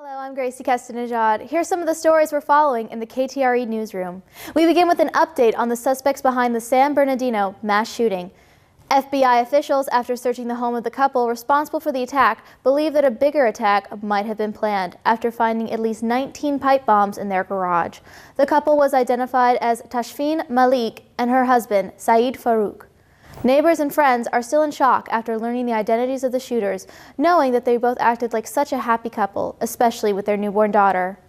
Hello, I'm Gracy Castanejad. Here's some of the stories we're following in the KTRE newsroom. We begin with an update on the suspects behind the San Bernardino mass shooting. FBI officials, after searching the home of the couple responsible for the attack, believe that a bigger attack might have been planned after finding at least 19 pipe bombs in their garage. The couple was identified as Tashfeen Malik and her husband, Saeed Farouk. Neighbors and friends are still in shock after learning the identities of the shooters, knowing that they both acted like such a happy couple, especially with their newborn daughter.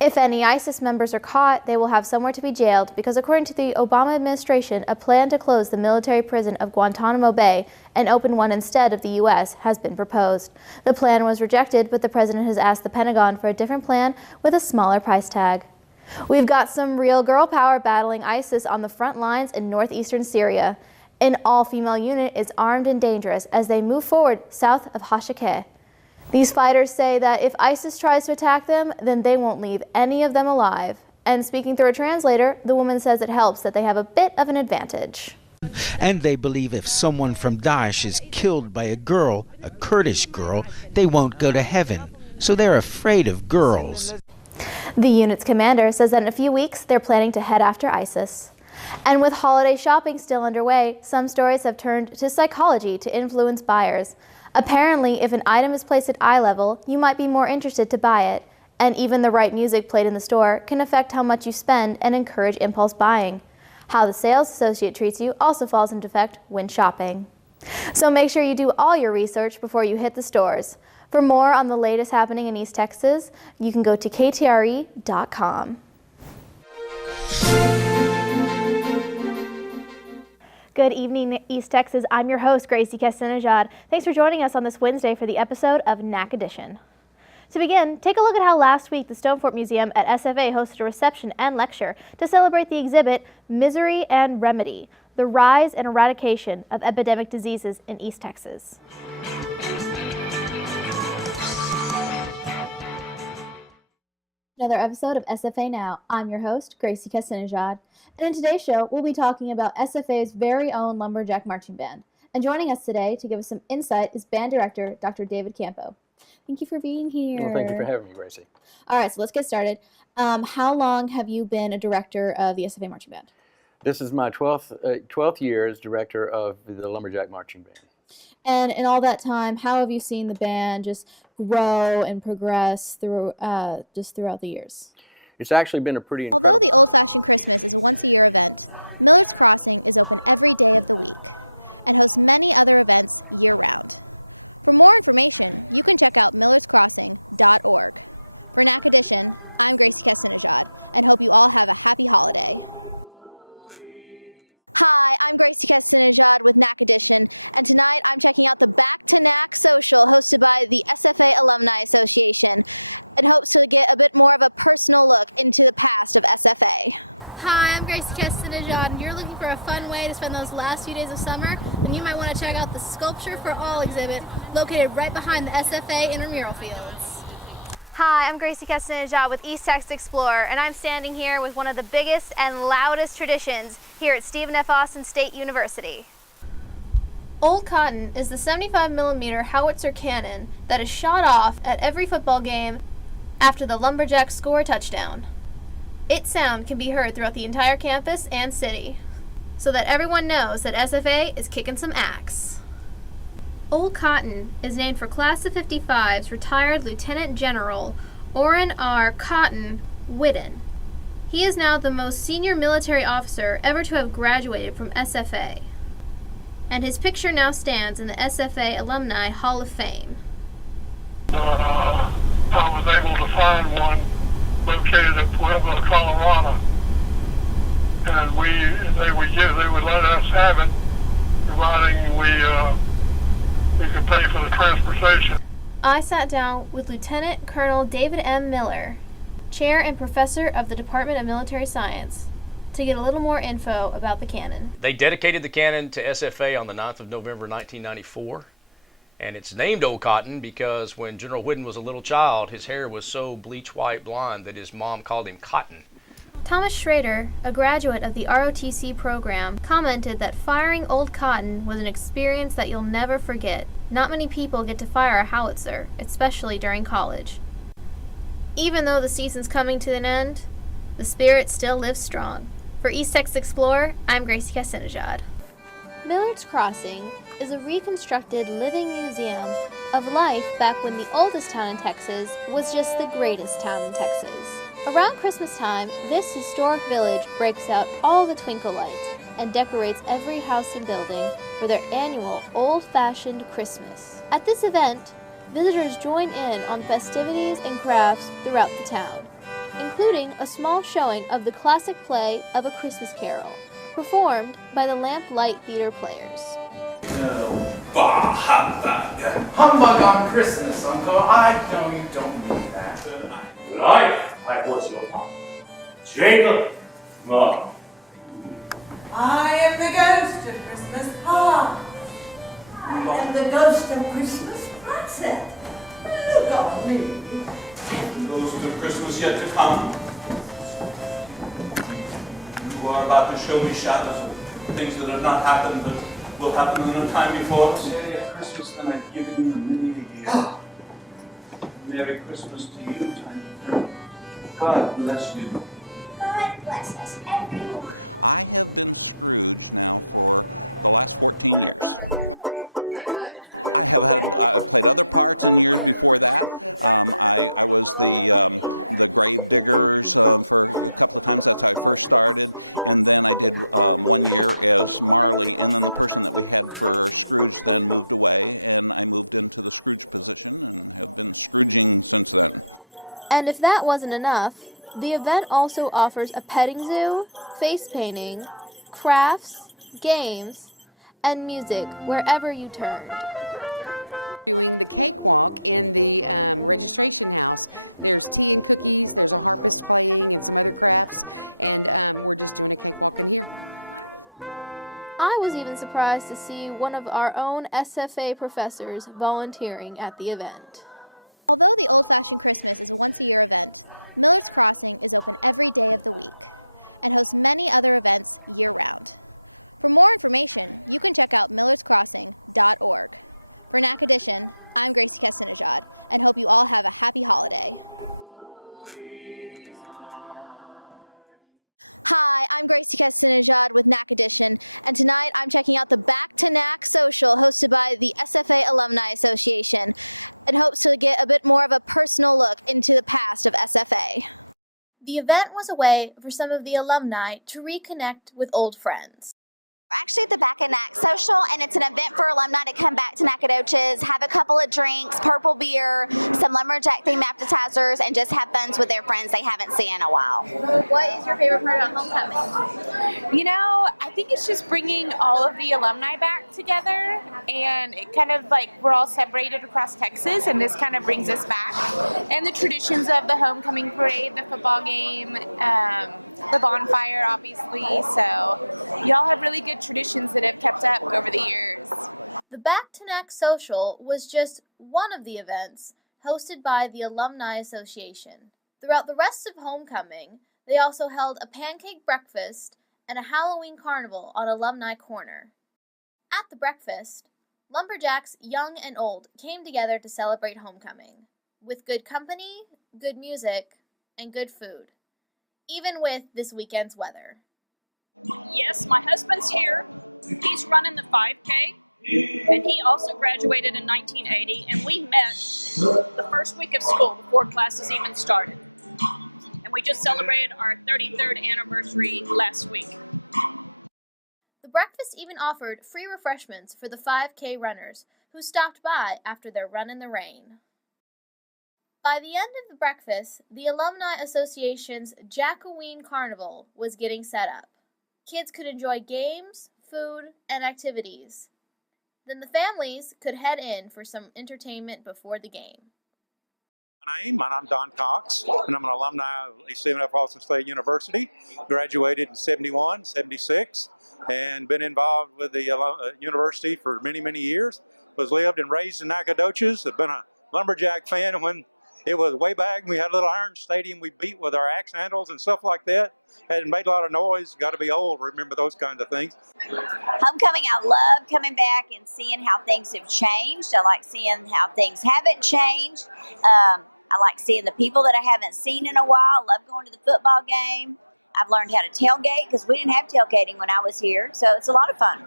If any ISIS members are caught, they will have somewhere to be jailed because, according to the Obama administration, a plan to close the military prison of Guantanamo Bay and open one instead of the U.S. has been proposed. The plan was rejected, but the president has asked the Pentagon for a different plan with a smaller price tag. We've got some real girl power battling ISIS on the front lines in northeastern Syria. An all-female unit is armed and dangerous as they move forward south of Hashakeh. These fighters say that if ISIS tries to attack them, then they won't leave any of them alive. And speaking through a translator, the woman says it helps that they have a bit of an advantage. And they believe if someone from Daesh is killed by a girl, a Kurdish girl, they won't go to heaven. So they're afraid of girls. The unit's commander says that in a few weeks, they're planning to head after ISIS. And with holiday shopping still underway, some stories have turned to psychology to influence buyers. Apparently, if an item is placed at eye level, you might be more interested to buy it. And even the right music played in the store can affect how much you spend and encourage impulse buying. How the sales associate treats you also falls into effect when shopping. So make sure you do all your research before you hit the stores. For more on the latest happening in East Texas, you can go to ktre.com. Good evening, East Texas. I'm your host, Gracy Castanejad. Thanks for joining us on this Wednesday for the episode of NAC Edition. To begin, take a look at how last week the Stonefort Museum at SFA hosted a reception and lecture to celebrate the exhibit Misery and Remedy, the Rise and Eradication of Epidemic Diseases in East Texas. Another episode of SFA Now. I'm your host, Gracy Castanejad. And in today's show, we'll be talking about SFA's very own Lumberjack Marching Band. And joining us today to give us some insight is band director, Dr. David Campo. Thank you for being here. Well, thank you for having me, Gracie. All right, so let's get started. How long have you been a director of the SFA Marching Band? This is my 12th year as director of the Lumberjack Marching Band. And in all that time, how have you seen the band just grow and progress throughout the years? It's actually been a pretty... Although the Old-Fashioned Christmas is a once-a-year event, Millard's Crossing is open every day of the week and hosts many other events year-round. For more information, you can check out millardscrossing.org. For NAC Edition, I'm Gracy Castanejad, and hope you all have a happy holiday. Hi, I'm Gracy Castanejad with NAC Edition, and tonight I'm checking out the Back to NAC social hosted by the SFA Alumni Association and hopes to get a bit more of a personal look into the past of SFA. Hi, I'm Gracy Castanejad, and you're looking for a fun way to spend those last few days of summer, then you might want to check out the Sculpture for All exhibit located right behind the SFA intramural fields. Hi, I'm Gracy Castanejad with East Texas Explorer, and I'm standing here with one of the biggest and loudest traditions here at Stephen F. Austin State University. Old Cotton is the 75mm howitzer cannon that is shot off at every football game after the Lumberjacks score a touchdown. Its sound can be heard throughout the entire campus and city, so that everyone knows that SFA is kicking some axe. Old Cotton is named for Class of 55's retired Lieutenant General Orrin R. Cotton Whiddon. He is now the most senior military officer ever to have graduated from SFA, and his picture now stands in the SFA Alumni Hall of Fame. I was able to find one located at Pueblo, Colorado, and they would let us have it, providing we could pay for the transportation. I sat down with Lieutenant Colonel David M. Miller, Chair and Professor of the Department of Military Science, to get a little more info about the cannon. They dedicated the cannon to SFA on the 9th of November 1994, and it's named Old Cotton because when General Whiddon was a little child, his hair was so bleach white blonde that his mom called him Cotton. Thomas Schrader, a graduate of the ROTC program, commented that firing Old Cotton was an experience that you'll never forget. Not many people get to fire a howitzer, especially during college. Even though the season's coming to an end, the spirit still lives strong. For East Texas Explorer, I'm Gracy Castanejad. Millard's Crossing is a reconstructed living museum of life back when the oldest town in Texas was just the greatest town in Texas. Around Christmas time, this historic village breaks out all the twinkle lights and decorates every house and building for their annual old-fashioned Christmas. At this event, visitors join in on festivities and crafts throughout the town, including a small showing of the classic play of A Christmas Carol, performed by the Lamplight Theater players. Bah, humbug on Christmas, Uncle. I know you don't mean that. I was your father. Jacob, Mom. I am the ghost of Christmas past. I am the ghost of Christmas present. Look on me. The ghost of Christmas yet to come. You are about to show me shadows of things that have not happened but will happen in the time before us. Merry Christmas, then I've given you a million a year. Merry Christmas to you, Tiny. God bless you. God bless us, everyone. I have been Scrooge now for the last 14 years. I've played other parts in years before that. I was the grave diggers for a couple of times. That's how I first started. And then I did 1 year as Marley. And then the person that we had for Scrooge then moved away. And I moved into the Scrooge position and have been Scrooging since then. And if that wasn't enough, the event also offers a petting zoo, face painting, crafts, games, and music wherever you turned. Doing the cakewalk in the registration house. There's tea and cookies, there's a harpist playing and some other crafts, and we're just doing a cakewalk in here. I was even surprised to see one of our own SFA professors volunteering at the event. Although the Old-Fashioned Christmas is a once-a-year event, Millard's Crossing is open every day of the week and hosts many other events year-round. For more information, you can check out millardscrossing.org. For NAC Edition, I'm Gracy Castanejad, and hope you all have a happy holiday. Hi, I'm Gracy Castanejad with NAC Edition, and tonight I'm checking out the Back to NAC social hosted by the SFA Alumni Association, and hopes to get a bit more of a personal look into the past of SFA. The event was a way for some of the alumni to reconnect with old friends. Actually at the Back of NAC Social, and it's an event for alumni to come back to Nacogdoches, have a couple of drinks, purple beer, some lumberjack themed appetizers, and just have fun with their friends they haven't seen in a while. What is your favorite part about homecoming? You know, I think it's just bringing all of the alumni back together, and it kind of like we're all separated across Texas, and this kind of brings us back. And the traditions of the homecoming parade, the football game, the bonfire, obviously. So y'all have really good traditions that have kept up over the years. The Back to NAC Social was just one of the events hosted by the Alumni Association. Throughout the rest of homecoming, they also held a pancake breakfast and a Halloween carnival on Alumni Corner. At the breakfast, lumberjacks young and old came together to celebrate homecoming, with good company, good music, and good food, even with this weekend's weather. Yes, my husband's here. He's running the 5K, and he also graduated in 1980, and we met the first week of school before classes even started. And we just celebrated our 33rd anniversary last week. The breakfast even offered free refreshments for the 5K runners who stopped by after their run in the rain. By the end of the breakfast, the Alumni Association's Jackoween Carnival was getting set up. Kids could enjoy games, food, and activities. Then the families could head in for some entertainment before the game. I'm Don Cox, and I'm an alumni of East Stephen F. Austin State University. Graduated in 71, 76, and been involved with the university for many, many years. Was lived and raised in Nacogdoches. I've been a lumberjack fan when it was way back. We had a little iron stadium we beat with our axe handles and stuff like that. Hadn't made a lot of noise. Got to be old to remember those kinds of things. Homecoming, I love coming back and seeing how things have changed. I like seeing how things haven't changed. I like seeing the people that I haven't seen in a while. Love going to the football game. I've learned how to tailgate because we didn't have tailgating when I was here, so it's a lot of fun.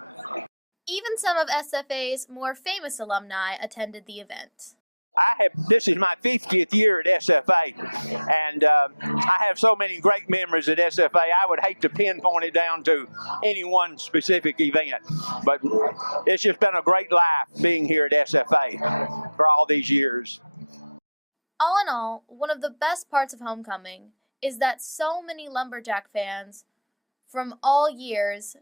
Even some of SFA's more famous alumni attended the event. This is my 50th year at SFA, and I have so many great memories at SFA. I would hate to pinpoint it down to any one specific event, but it's just been a great life being here at SFA for all these years. All in all, one of the best parts of homecoming is that so many Lumberjack fans from all years.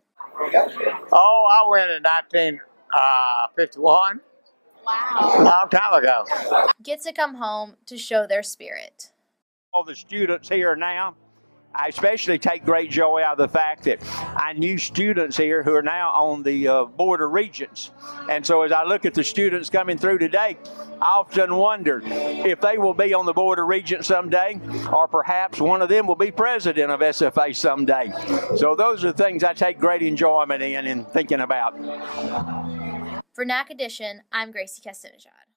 Oh, I went in 1951. Wow. A long time ago. Get to come home to show their spirit. All the students here now, I especially take great joy out of the fact that I knew students here who are now on the Board of Regents. And so as I look at the students coming through today, I often wonder if they will be on the Board of Regents someday, or perhaps one of them will be president of SFA someday. So those are things I take great enjoyment in and thinking about. For NAC Edition, I'm Gracy Castanejad.